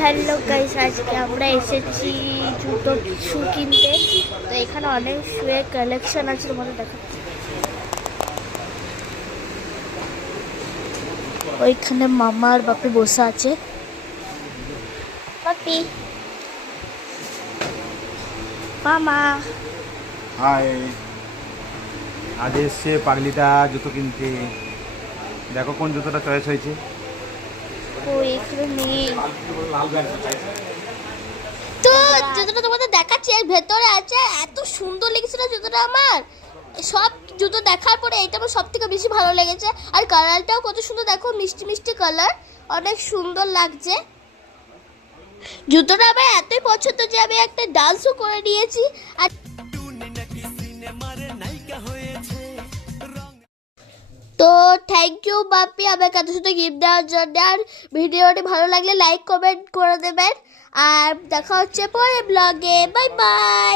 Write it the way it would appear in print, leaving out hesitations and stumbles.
Hello guys, আজকে আমরা এসেছি জুতো শু কিনতে। তো এখানে অনেক শুয়ে কালেকশন আছে, তোমাদের দেখাচ্ছি। ওইখানে মামা আর বাপি বসে আছে। বাপি, মামা। হাই, আজ এসছে পাগলিটা জুতো কিনতে। দেখো কোন জুতোটা চয়েস হয়েছে। ও এখানে নেই। তো জুতোটা তোমাদের দেখাচ্ছি, এর ভেতরে আছে। এত সুন্দর লেগেছিল জুতোটা আমার। সব জুতো দেখার পরে এটা আমার সব থেকে বেশি ভালো লেগেছে। আর কালারটাও কত সুন্দর, দেখো মিষ্টি মিষ্টি কালার, অনেক সুন্দর লাগছে। জুতোটা আমার এতই পছন্দ যে আমি একটা ডান্সও করে নিয়েছি। আর তো থ্যাংক ইউ বাপি আমাকে এত সুন্দর গিফট দেওয়ার জন্য। আর ভিডিওটি ভালো লাগলে লাইক কমেন্ট করে দেবেন। আর দেখা হচ্ছে পরে ব্লগে। Bye bye.